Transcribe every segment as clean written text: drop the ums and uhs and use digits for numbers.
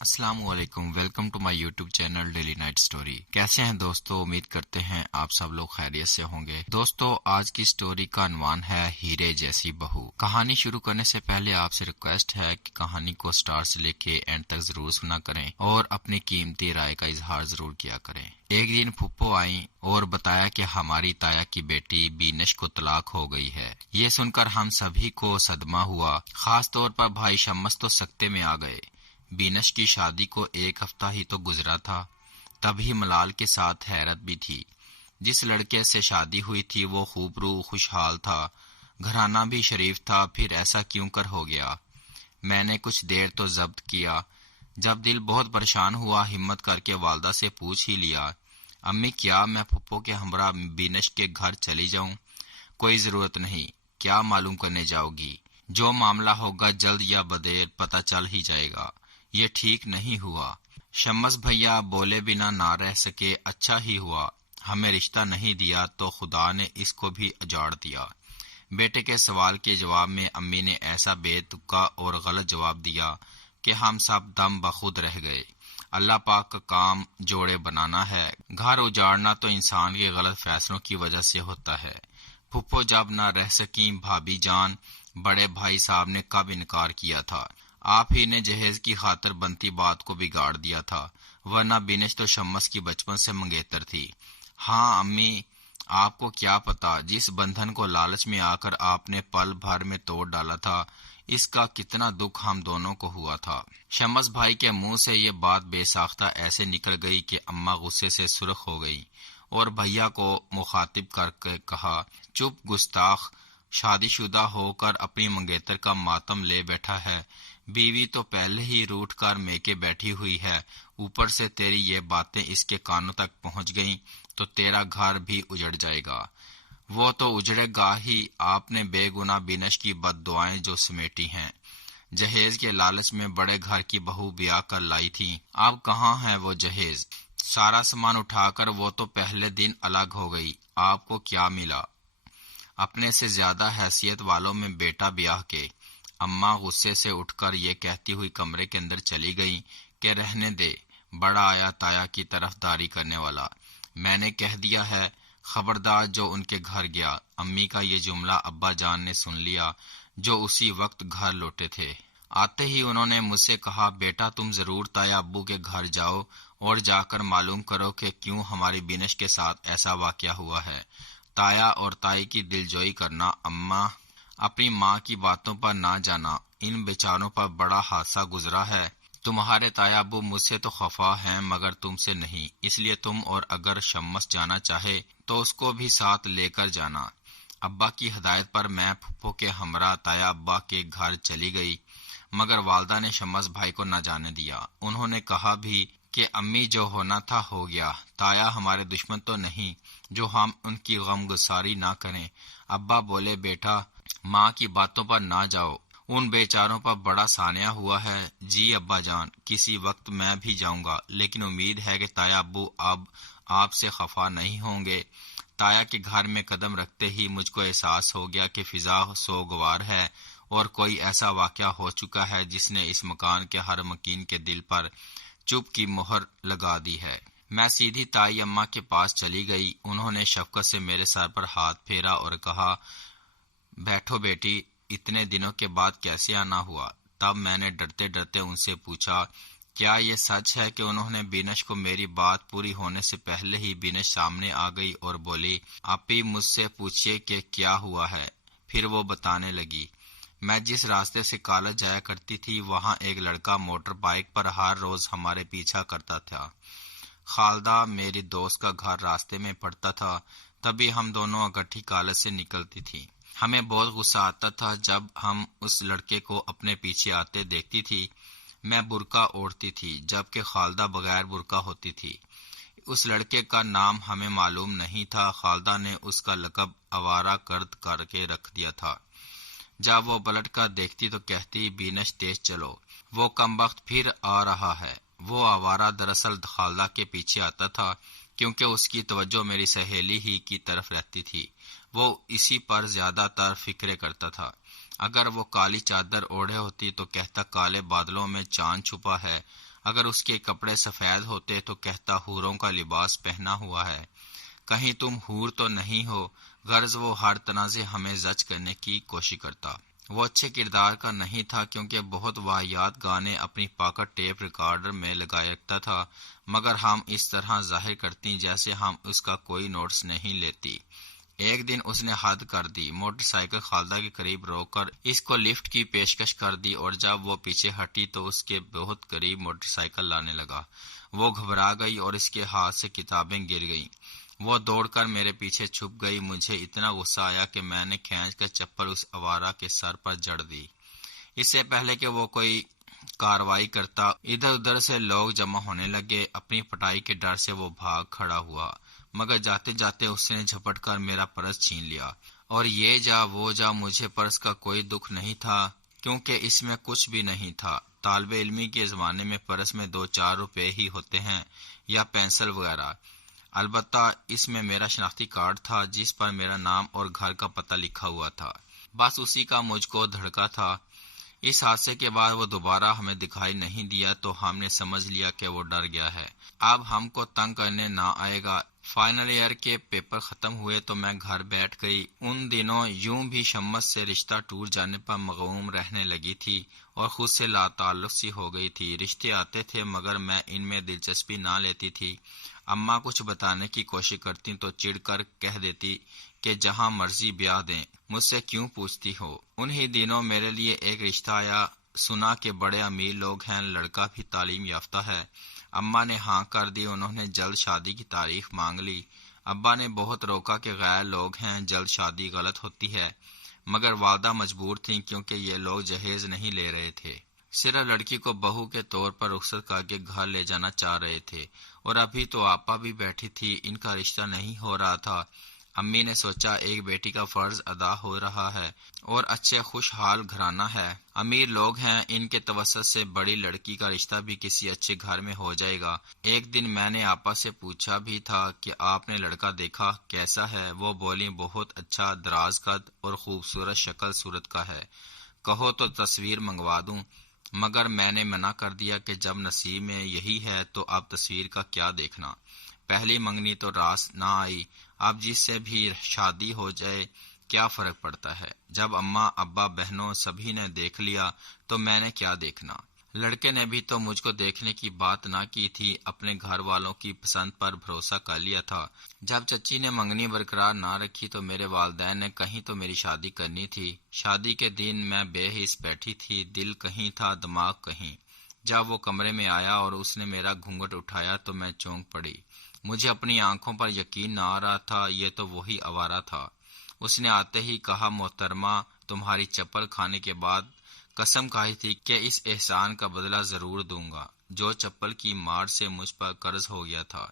السلام علیکم، welcome to my YouTube channel daily night story. کیسے ہیں دوستو؟ امید کرتے ہیں آپ سب لوگ خیریت سے ہوں گے۔ دوستو، آج کی سٹوری کا عنوان ہے ہیرے جیسی بہو۔ کہانی شروع کرنے سے پہلے آپ سے ریکویسٹ ہے کہ کہانی کو سٹارٹ سے لے کے اینڈ تک ضرور سنا کریں اور اپنی قیمتی رائے کا اظہار ضرور کیا کریں۔ ایک دن پھپھو آئیں اور بتایا کہ ہماری تایا کی بیٹی بینش کو طلاق ہو گئی ہے۔ یہ سن کر ہم سبھی کو صدمہ ہوا، خاص طور پر بھائی شمس تو سکتے میں آ گئے۔ بینش کی شادی کو ایک ہفتہ ہی تو گزرا تھا، تبھی ملال کے ساتھ حیرت بھی تھی۔ جس لڑکے سے شادی ہوئی تھی وہ خوبرو خوشحال تھا، گھرانہ بھی شریف تھا، پھر ایسا کیوں کر ہو گیا؟ میں نے کچھ دیر تو ضبط کیا، جب دل بہت پریشان ہوا ہمت کر کے والدہ سے پوچھ ہی لیا، امی کیا میں پھپھو کے ہمراہ بینش کے گھر چلی جاؤں؟ کوئی ضرورت نہیں، کیا معلوم کرنے جاؤ گی؟ جو معاملہ ہوگا جلد یا بدیر پتہ چل ہی جائے گا۔ یہ ٹھیک نہیں ہوا۔ شمس بھیا بولے بنا نہ رہ سکے، اچھا ہی ہوا ہمیں رشتہ نہیں دیا تو خدا نے اس کو بھی اجاڑ دیا۔ بیٹے کے سوال کے جواب میں امی نے ایسا بے تکا اور غلط جواب دیا کہ ہم سب دم بخود رہ گئے۔ اللہ پاک کا کام جوڑے بنانا ہے، گھر اجاڑنا تو انسان کے غلط فیصلوں کی وجہ سے ہوتا ہے۔ پھپھو جب نہ رہ سکیں بھابھی جان، بڑے بھائی صاحب نے کب انکار کیا تھا؟ آپ ہی نے جہیز کی خاطر بنتی بات کو بگاڑ دیا تھا، ورنہ بینش تو شمس کی بچپن سے منگیتر تھی۔ ہاں امی، آپ کو کیا پتا جس بندھن کو لالچ میں آ کر آپ نے پل بھر میں توڑ ڈالا تھا، اس کا کتنا دکھ ہم دونوں کو ہوا تھا۔ شمس بھائی کے منہ سے یہ بات بے ساختہ ایسے نکل گئی کہ اماں غصے سے سرخ ہو گئی اور بھیا کو مخاطب کر کے کہا، چپ گستاخ، شادی شدہ ہو کر اپنی منگیتر کا ماتم لے بیٹھا ہے، بیوی تو پہلے ہی روٹھ کر میکے بیٹھی ہوئی ہے، اوپر سے تیری یہ باتیں اس کے کانوں تک پہنچ گئیں تو تیرا گھر بھی اجڑ جائے گا۔ وہ تو اجڑے گا ہی، آپ نے بے گناہ بینش کی بد دعائیں جو سمیٹی ہیں، جہیز کے لالچ میں بڑے گھر کی بہو بیاہ کر لائی تھی، اب کہاں ہے وہ جہیز؟ سارا سامان اٹھا کر وہ تو پہلے دن الگ ہو گئی، آپ کو کیا ملا؟ اپنے سے زیادہ حیثیت والوں میں بیٹا بیاہ کے۔ اماں غصے سے اٹھ کر یہ کہتی ہوئی کمرے کے اندر چلی گئی کہ رہنے دے، بڑا آیا تایا کی طرف داری کرنے والا۔ میں نے کہہ دیا ہے، خبردار جو ان کے گھر گیا۔ امی کا یہ جملہ ابا جان نے سن لیا جو اسی وقت گھر لوٹے تھے۔ آتے ہی انہوں نے مجھ سے کہا، بیٹا تم ضرور تایا ابو کے گھر جاؤ اور جا کر معلوم کرو کہ کیوں ہماری بینش کے ساتھ ایسا واقعہ ہوا ہے۔ تایا اور تائی کی دلجوئی کرنا، اماں اپنی ماں کی باتوں پر نہ جانا، ان بیچاروں پر بڑا حادثہ گزرا ہے۔ تمہارے تایا ابو مجھ سے تو خفا ہیں مگر تم سے نہیں، اس لیے تم اور اگر شمس جانا چاہے تو اس کو بھی ساتھ لے کر جانا۔ ابا کی ہدایت پر میں پھپھو کے ہمراہ تایا ابا کے گھر چلی گئی، مگر والدہ نے شمس بھائی کو نہ جانے دیا۔ انہوں نے کہا بھی کہ امی جو ہونا تھا ہو گیا، تایا ہمارے دشمن تو نہیں جو ہم ان کی غم گساری نہ کریں۔ ابا بولے، بیٹا ماں کی باتوں پر نہ جاؤ، ان بیچاروں پر بڑا سانحہ ہوا ہے۔ جی ابا جان، کسی وقت میں بھی جاؤں گا، لیکن امید ہے کہ تایا ابو اب آپ سے خفا نہیں ہوں گے۔ تایا کے گھر میں قدم رکھتے ہی مجھ کو احساس ہو گیا کہ فضا سوگوار ہے اور کوئی ایسا واقعہ ہو چکا ہے جس نے اس مکان کے ہر مکین کے دل پر چپ کی مہر لگا دی ہے۔ میں سیدھی تائی اماں کے پاس چلی گئی، انہوں نے شفقت سے میرے سر پر ہاتھ پھیرا اور کہا، بیٹھو بیٹی، اتنے دنوں کے بعد کیسے آنا ہوا؟ تب میں نے ڈرتے ڈرتے ان سے پوچھا، کیا یہ سچ ہے کہ انہوں نے بینش کو؟ میری بات پوری ہونے سے پہلے ہی بینش سامنے آ گئی اور بولی، آپی مجھ سے پوچھئے کہ کیا ہوا ہے۔ پھر وہ بتانے لگی، میں جس راستے سے کالج جایا کرتی تھی وہاں ایک لڑکا موٹر بائیک پر ہر روز ہمارے پیچھا کرتا تھا۔ خالدہ میری دوست کا گھر راستے میں پڑتا تھا، تبھی ہم دونوں اکٹھی کالج سے نکلتی تھی۔ ہمیں بہت غصہ آتا تھا جب ہم اس لڑکے کو اپنے پیچھے آتے دیکھتی تھی۔ میں برقع اوڑھتی تھی جبکہ خالدہ بغیر برقع ہوتی تھی۔ اس لڑکے کا نام ہمیں معلوم نہیں تھا، خالدہ نے اس کا لقب آوارہ گرد کر کے رکھ دیا تھا۔ جب وہ پلٹ کر دیکھتی تو کہتی، بینش تیز چلو، وہ کمبخت پھر آ رہا ہے۔ وہ آوارہ دراصل خالدہ کے پیچھے آتا تھا کیونکہ اس کی توجہ میری سہیلی ہی کی طرف رہتی تھی، وہ اسی پر زیادہ تر فکرے کرتا تھا۔ اگر وہ کالی چادر اوڑھے ہوتی تو کہتا، کالے بادلوں میں چاند چھپا ہے، اگر اس کے کپڑے سفید ہوتے تو کہتا حوروں کا لباس پہنا ہوا ہے، کہیں تم حور تو نہیں ہو۔ غرض وہ ہر طرح سے ہمیں زج کرنے کی کوشش کرتا۔ وہ اچھے کردار کا نہیں تھا کیونکہ بہت واہیات گانے اپنی پاکٹ ٹیپ ریکارڈر میں لگائے رکھتا تھا، مگر ہم اس طرح ظاہر کرتی جیسے ہم اس کا کوئی نوٹس نہیں لیتی۔ ایک دن اس نے حد کر دی، موٹر سائیکل خالدہ کے قریب روک کر اس کو لفٹ کی پیشکش کر دی، اور جب وہ پیچھے ہٹی تو اس کے بہت قریب موٹر سائیکل لانے لگا۔ وہ گھبرا گئی اور اس کے ہاتھ سے کتابیں گر گئیں۔ وہ دوڑ کر میرے پیچھے چھپ گئی۔ مجھے اتنا غصہ آیا کہ میں نے کھینچ کر چپل اس آوارہ کے سر پر جڑ دی۔ اس سے پہلے کہ وہ کوئی کارروائی کرتا، ادھر ادھر سے لوگ جمع ہونے لگے۔ اپنی پٹائی کے ڈر سے وہ بھاگ کھڑا ہوا، مگر جاتے جاتے اس نے جھپٹ کر میرا پرس چھین لیا، اور یہ جا وہ جا مجھے پرس کا کوئی دکھ نہیں تھا کیونکہ اس میں کچھ بھی نہیں تھا۔ طالب علمی کے زمانے میں پرس میں 2-4 روپے ہی ہوتے ہیں یا پینسل وغیرہ۔ البتہ اس میں میرا شناختی کارڈ تھا جس پر میرا نام اور گھر کا پتہ لکھا ہوا تھا، بس اسی کا مجھ کو دھڑکا تھا۔ اس حادثے کے بعد وہ دوبارہ ہمیں دکھائی نہیں دیا تو ہم نے سمجھ لیا کہ وہ ڈر گیا ہے، اب ہم کو تنگ کرنے نہ آئے گا۔ فائنل ایئر کے پیپر ختم ہوئے تو میں گھر بیٹھ گئی۔ ان دنوں یوں بھی شمس سے رشتہ ٹوٹ جانے پر مغموم رہنے لگی تھی اور خود سے لا تعلق سی ہو گئی تھی۔ رشتے آتے تھے مگر میں ان میں دلچسپی نہ لیتی تھی۔ اماں کچھ بتانے کی کوشش کرتی تو چڑ کر کہہ دیتی کہ جہاں مرضی بیاہ دیں، مجھ سے کیوں پوچھتی ہو۔ انہی دنوں میرے لیے ایک رشتہ آیا، سنا کہ بڑے امیر لوگ ہیں، لڑکا بھی تعلیم یافتہ ہے۔ اماں نے ہاں کر دی۔ انہوں نے جلد شادی کی تاریخ مانگ لی۔ ابا نے بہت روکا کہ غیر لوگ ہیں، جلد شادی غلط ہوتی ہے، مگر والدہ مجبور تھیں کیونکہ یہ لوگ جہیز نہیں لے رہے تھے، صرف لڑکی کو بہو کے طور پر رخصت کر کے گھر لے جانا چاہ رہے تھے۔ اور ابھی تو آپا بھی بیٹھی تھی، ان کا رشتہ نہیں ہو رہا تھا۔ امی نے سوچا ایک بیٹی کا فرض ادا ہو رہا ہے اور اچھے خوشحال گھرانہ ہے، امیر لوگ ہیں، ان کے توسط سے بڑی لڑکی کا رشتہ بھی کسی اچھے گھر میں ہو جائے گا۔ ایک دن میں نے آپا سے پوچھا بھی تھا کہ آپ نے لڑکا دیکھا، کیسا ہے؟ وہ بولی بہت اچھا، دراز قد اور خوبصورت شکل صورت کا ہے، کہو تو تصویر منگوا دوں، مگر میں نے منع کر دیا کہ جب نصیب میں یہی ہے تو اب تصویر کا کیا دیکھنا، پہلی منگنی تو راست نہ آئی، اب جس سے بھی شادی ہو جائے کیا فرق پڑتا ہے، جب اماں ابا بہنوں سبھی نے دیکھ لیا تو میں نے کیا دیکھنا۔ لڑکے نے بھی تو مجھ کو دیکھنے کی بات نہ کی تھی، اپنے گھر والوں کی پسند پر بھروسہ کر لیا تھا۔ جب چچی نے منگنی برقرار نہ رکھی تو میرے والدین نے کہیں تو میری شادی کرنی تھی۔ شادی کے دن میں بے حس بیٹھی تھی، دل کہیں تھا دماغ کہیں۔ جب وہ کمرے میں آیا اور اس نے میرا گھونگھٹ اٹھایا تو میں چونک پڑی۔ مجھے اپنی آنکھوں پر یقین نہ آ رہا تھا، یہ تو وہی آوارہ تھا۔ اس نے آتے ہی کہا، محترمہ، تمہاری چپل کھانے کے بعد قسم کھائی تھی کہ اس احسان کا بدلہ ضرور دوں گا جو چپل کی مار سے مجھ پر قرض ہو گیا تھا۔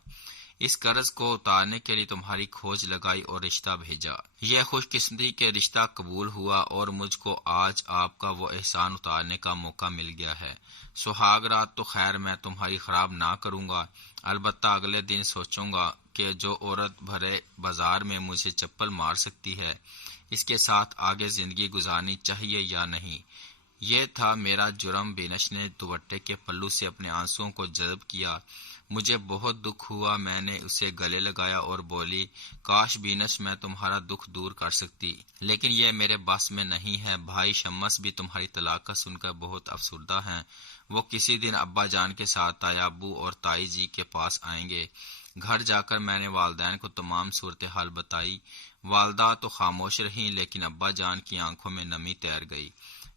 اس قرض کو اتارنے کے لیے تمہاری کھوج لگائی اور رشتہ بھیجا۔ یہ خوش قسمتی کہ رشتہ قبول ہوا اور مجھ کو آج آپ کا وہ احسان اتارنے کا موقع مل گیا ہے۔ سہاگ رات تو خیر میں تمہاری خراب نہ کروں گا، البتہ اگلے دن سوچوں گا کہ جو عورت بھرے بازار میں مجھے چپل مار سکتی ہے، اس کے ساتھ آگے زندگی گزارنی چاہیے یا نہیں۔ یہ تھا میرا جرم۔ بینش نے دوپٹے کے پلو سے اپنے آنسوؤں کو جذب کیا۔ مجھے بہت دکھ ہوا، میں نے اسے گلے لگایا اور بولی، کاش بینش میں تمہارا دکھ دور کر سکتی، لیکن یہ میرے بس میں نہیں ہے۔ بھائی شمس بھی تمہاری طلاق کا سن کر بہت افسردہ ہیں، وہ کسی دن ابا جان کے ساتھ تایا ابو اور تائی جی کے پاس آئیں گے۔ گھر جا کر میں نے والدین کو تمام صورتحال بتائی۔ والدہ تو خاموش رہیں لیکن ابا جان کی آنکھوں میں نمی تیر گئی۔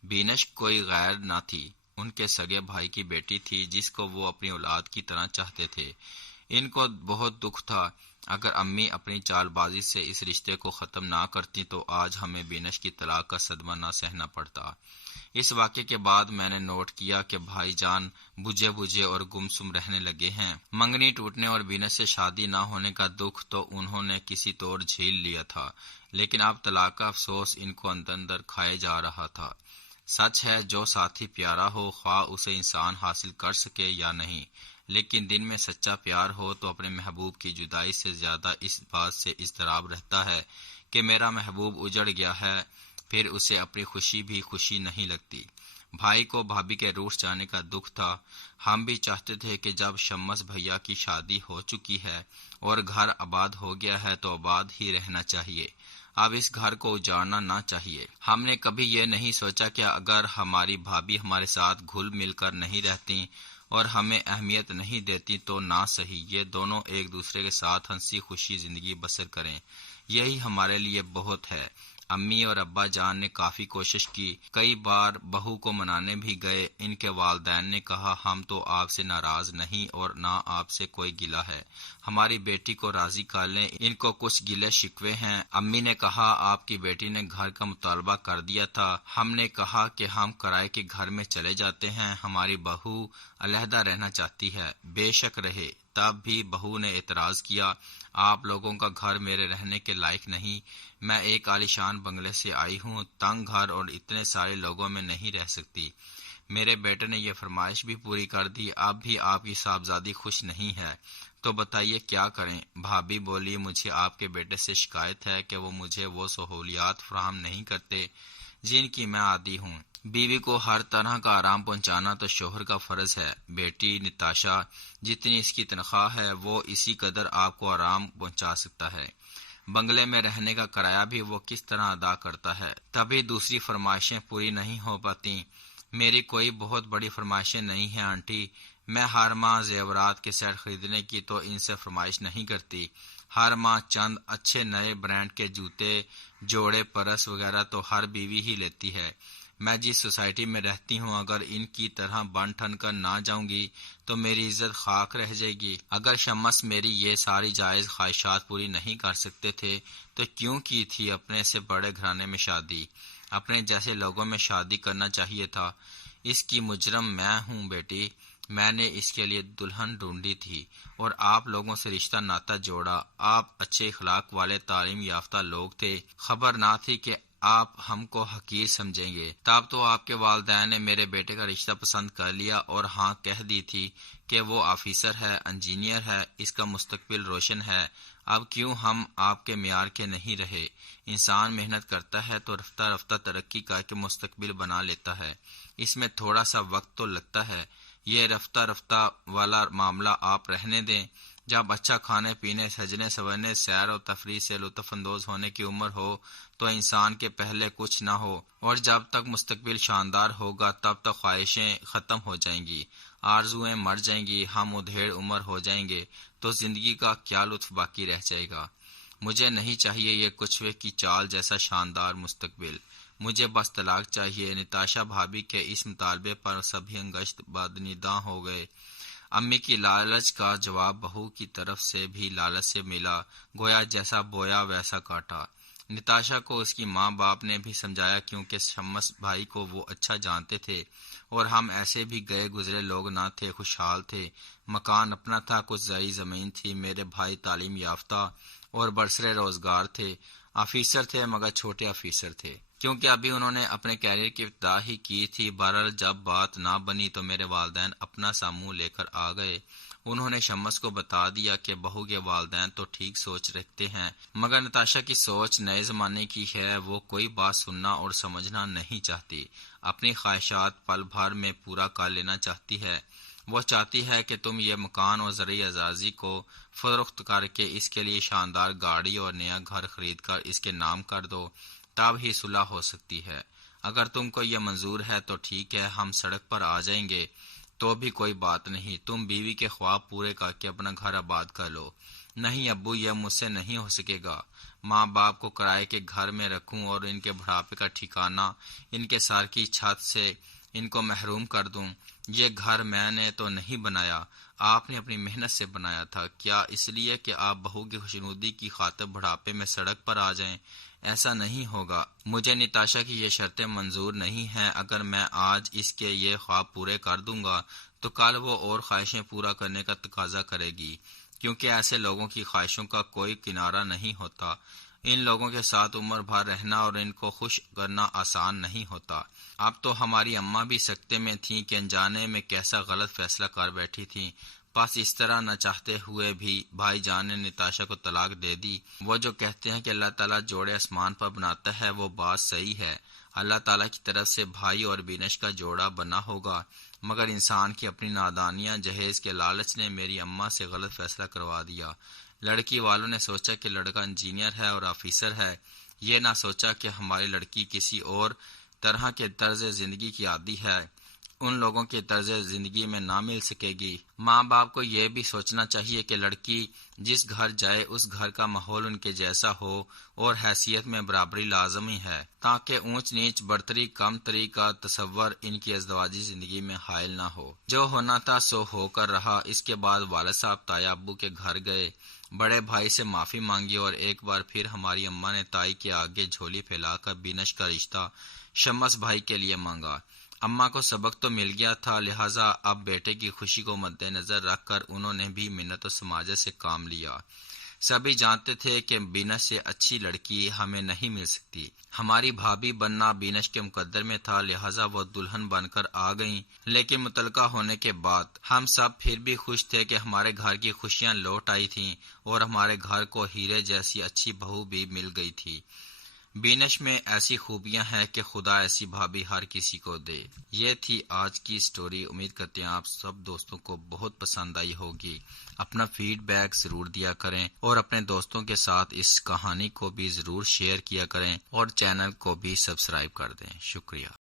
بینش کوئی غیر نہ تھی، ان کے سگے بھائی کی بیٹی تھی جس کو وہ اپنی اولاد کی طرح چاہتے تھے۔ ان کو بہت دکھ تھا، اگر امی اپنی چال بازی سے اس رشتے کو ختم نہ کرتی تو آج ہمیں بینش کی طلاق کا صدمہ نہ سہنا پڑتا۔ اس واقعے کے بعد میں نے نوٹ کیا کہ بھائی جان بجھے بجھے اور گمسم رہنے لگے ہیں۔ منگنی ٹوٹنے اور بینش سے شادی نہ ہونے کا دکھ تو انہوں نے کسی طور جھیل لیا تھا، لیکن اب طلاق کا افسوس ان کو اندر اندر کھائے جا رہا تھا۔ سچ ہے، جو ساتھی پیارا ہو، خواہ اسے انسان حاصل کر سکے یا نہیں، لیکن دل میں سچا پیار ہو تو اپنے محبوب کی جدائی سے زیادہ اس بات سے اضطراب رہتا ہے کہ میرا محبوب اجڑ گیا ہے، پھر اسے اپنی خوشی بھی خوشی نہیں لگتی۔ بھائی کو بھابھی کے روٹھ جانے کا دکھ تھا۔ ہم بھی چاہتے تھے کہ جب شمس بھیا کی شادی ہو چکی ہے اور گھر آباد ہو گیا ہے تو آباد ہی رہنا چاہیے، اب اس گھر کو اجاڑنا نہ چاہیے۔ ہم نے کبھی یہ نہیں سوچا کہ اگر ہماری بھابھی ہمارے ساتھ گھل مل کر نہیں رہتی اور ہمیں اہمیت نہیں دیتی تو نہ صحیح یہ دونوں ایک دوسرے کے ساتھ ہنسی خوشی زندگی بسر کریں، یہی ہمارے لیے بہت ہے۔ امی اور ابا جان نے کافی کوشش کی، کئی بار بہو کو منانے بھی گئے۔ ان کے والدین نے کہا ہم تو آپ سے ناراض نہیں اور نہ آپ سے کوئی گلہ ہے، ہماری بیٹی کو راضی کر لیں، ان کو کچھ گلے شکوے ہیں۔ امی نے کہا آپ کی بیٹی نے گھر کا مطالبہ کر دیا تھا، ہم نے کہا کہ ہم کرائے کے گھر میں چلے جاتے ہیں، ہماری بہو علیحدہ رہنا چاہتی ہے۔ بے شک رہے، تب بھی بہو نے اعتراض کیا آپ لوگوں کا گھر میرے رہنے کے لائق نہیں، میں ایک عالیشان بنگلے سے آئی ہوں، تنگ گھر اور اتنے سارے لوگوں میں نہیں رہ سکتی۔ میرے بیٹے نے یہ فرمائش بھی پوری کر دی، اب بھی آپ کی صاحبزادی خوش نہیں ہے، تو بتائیے کیا کریں؟ بھابھی بولی مجھے آپ کے بیٹے سے شکایت ہے کہ وہ مجھے وہ سہولیات فراہم نہیں کرتے جن کی میں عادی ہوں۔ بیوی کو ہر طرح کا آرام پہنچانا تو شوہر کا فرض ہے۔ بیٹی نتاشا، جتنی اس کی تنخواہ ہے وہ اسی قدر آپ کو آرام پہنچا سکتا ہے، بنگلے میں رہنے کا کرایہ بھی وہ کس طرح ادا کرتا ہے، تبھی دوسری فرمائشیں پوری نہیں ہو پاتی۔ میری کوئی بہت بڑی فرمائشیں نہیں ہیں آنٹی، میں ہر ماہ زیورات کے سیٹ خریدنے کی تو ان سے فرمائش نہیں کرتی، ہر ماہ چند اچھے نئے برانڈ کے جوتے، جوڑے، پرس وغیرہ تو ہر بیوی ہی لیتی ہے۔ میں جس سوسائٹی میں رہتی ہوں اگر ان کی طرح بن ٹھن کر نہ جاؤں گی تو میری عزت خاک رہ جائے گی۔ اگر شمس میری یہ ساری جائز خواہشات پوری نہیں کر سکتے تھے تو کیوں کی تھی اپنے سے بڑے گھرانے میں شادی؟ اپنے جیسے لوگوں میں شادی کرنا چاہیے تھا۔ اس کی مجرم میں ہوں بیٹی، میں نے اس کے لیے دلہن ڈھونڈی تھی اور آپ لوگوں سے رشتہ ناتا جوڑا، آپ اچھے اخلاق والے تعلیم یافتہ لوگ تھے، خبر نہ تھی کہ آپ ہم کو حقیر سمجھیں گے۔ تب تو آپ کے والدین نے میرے بیٹے کا رشتہ پسند کر لیا اور ہاں کہہ دی تھی کہ وہ آفیسر ہے، انجینئر ہے، اس کا مستقبل روشن ہے۔ اب کیوں ہم آپ کے معیار کے نہیں رہے؟ انسان محنت کرتا ہے تو رفتہ رفتہ ترقی کر کے مستقبل بنا لیتا ہے، اس میں تھوڑا سا وقت تو لگتا ہے، یہ رفتہ رفتہ والا معاملہ آپ رہنے دیں۔ جب اچھا کھانے پینے، سجنے سورنے، سیر و تفریح سے لطف اندوز ہونے کی عمر ہو تو انسان کے پہلے کچھ نہ ہو، اور جب تک مستقبل شاندار ہوگا تب تک خواہشیں ختم ہو جائیں گی، آرزویں مر جائیں گی، ہم ادھیڑ عمر ہو جائیں گے تو زندگی کا کیا لطف باقی رہ جائے گا؟ مجھے نہیں چاہیے یہ کچھوے کی چال جیسا شاندار مستقبل، مجھے بس طلاق چاہیے۔ نتاشا بھابھی کے اس مطالبے پر سبھی انگشت بدنیداں ہو گئے۔ امی کی لالچ کا جواب بہو کی طرف سے بھی لالچ سے ملا، گویا جیسا بویا ویسا کاٹا۔ نتاشا کو اس کی ماں باپ نے بھی سمجھایا کیونکہ شمس بھائی کو وہ اچھا جانتے تھے اور ہم ایسے بھی گئے گزرے لوگ نہ تھے، خوشحال تھے، مکان اپنا تھا، کچھ زرعی زمین تھی، میرے بھائی تعلیم یافتہ اور برسر روزگار تھے، آفیسر تھے مگر چھوٹے آفیسر تھے، کیونکہ ابھی انہوں نے اپنے کیریئر کی ابتدا ہی کی تھی۔ بہرحال جب بات نہ بنی تو میرے والدین اپنا سا منہ لے کر آ گئے۔ انہوں نے شمس کو بتا دیا کہ بہو کے والدین تو ٹھیک سوچ رکھتے ہیں مگر نتاشا کی سوچ نئے زمانے کی ہے، وہ کوئی بات سننا اور سمجھنا نہیں چاہتی، اپنی خواہشات پل بھر میں پورا کر لینا چاہتی ہے۔ وہ چاہتی ہے کہ تم یہ مکان اور زرعی اراضی کو فروخت کر کے اس کے لیے شاندار گاڑی اور نیا گھر خرید کر اس کے نام کر دو، تب ہی صلح ہو سکتی ہے۔ اگر تم کو یہ منظور ہے تو ٹھیک ہے، ہم سڑک پر آ جائیں گے تو بھی کوئی بات نہیں، تم بیوی کے خواب پورے کر کے اپنا گھر آباد کر لو۔ نہیں ابو، یہ مجھ سے نہیں ہو سکے گا، ماں باپ کو کرائے کے گھر میں رکھوں اور ان کے بڑھاپے کا ٹھکانہ ان کے سر کی چھت سے ان کو محروم کر دوں؟ یہ گھر میں نے تو نہیں بنایا، آپ نے اپنی محنت سے بنایا تھا، کیا اس لیے کہ آپ بہو کی خوشنودی کی خاطر بڑھاپے میں سڑک پر آ جائیں؟ ایسا نہیں ہوگا۔ مجھے نتاشا کی یہ شرطیں منظور نہیں ہیں، اگر میں آج اس کے یہ خواب پورے کر دوں گا تو کل وہ اور خواہشیں پورا کرنے کا تقاضا کرے گی، کیونکہ ایسے لوگوں کی خواہشوں کا کوئی کنارہ نہیں ہوتا، ان لوگوں کے ساتھ عمر بھر رہنا اور ان کو خوش کرنا آسان نہیں ہوتا۔ اب تو ہماری اماں بھی سکتے میں تھیں کہ انجانے میں کیسا غلط فیصلہ کر بیٹھی تھیں، بس اس طرح نہ چاہتے ہوئے بھی بھائی جان نے نتاشا کو طلاق دے دی۔ وہ جو کہتے ہیں کہ اللہ تعالیٰ جوڑے آسمان پر بناتا ہے، وہ بات صحیح ہے۔ اللہ تعالیٰ کی طرف سے بھائی اور بینش کا جوڑا بنا ہوگا، مگر انسان کی اپنی نادانیاں، جہیز کے لالچ نے میری اماں سے غلط فیصلہ کروا دیا۔ لڑکی والوں نے سوچا کہ لڑکا انجینئر ہے اور آفیسر ہے، یہ نہ سوچا کہ ہماری لڑکی کسی اور طرح کے طرز زندگی کی عادی ہے، ان لوگوں کے طرز زندگی میں نہ مل سکے گی۔ ماں باپ کو یہ بھی سوچنا چاہیے کہ لڑکی جس گھر جائے اس گھر کا ماحول ان کے جیسا ہو اور حیثیت میں برابری لازمی ہے، تاکہ اونچ نیچ برتری کم تری کا تصور ان کی ازدواجی زندگی میں حائل نہ ہو۔ جو ہونا تھا سو ہو کر رہا۔ اس کے بعد والد صاحب تایا ابو کے گھر گئے، بڑے بھائی سے معافی مانگی اور ایک بار پھر ہماری اماں نے تائی کے آگے جھولی پھیلا کر بینش کا رشتہ شمس بھائی کے لیے مانگا۔ اماں کو سبق تو مل گیا تھا، لہٰذا اب بیٹے کی خوشی کو مد نظر رکھ کر انہوں نے بھی منت و سماجت سے کام لیا۔ سبھی جانتے تھے کہ بینش سے اچھی لڑکی ہمیں نہیں مل سکتی۔ ہماری بھابھی بننا بینش کے مقدر میں تھا، لہٰذا وہ دلہن بن کر آ گئیں۔ لیکن متعلقہ ہونے کے بعد ہم سب پھر بھی خوش تھے کہ ہمارے گھر کی خوشیاں لوٹ آئی تھیں اور ہمارے گھر کو ہیرے جیسی اچھی بہو بھی مل گئی تھی۔ بینش میں ایسی خوبیاں ہیں کہ خدا ایسی بھابھی ہر کسی کو دے۔ یہ تھی آج کی سٹوری۔ امید کرتے ہیں آپ سب دوستوں کو بہت پسند آئی ہوگی۔ اپنا فیڈ بیک ضرور دیا کریں اور اپنے دوستوں کے ساتھ اس کہانی کو بھی ضرور شیئر کیا کریں اور چینل کو بھی سبسکرائب کر دیں۔ شکریہ۔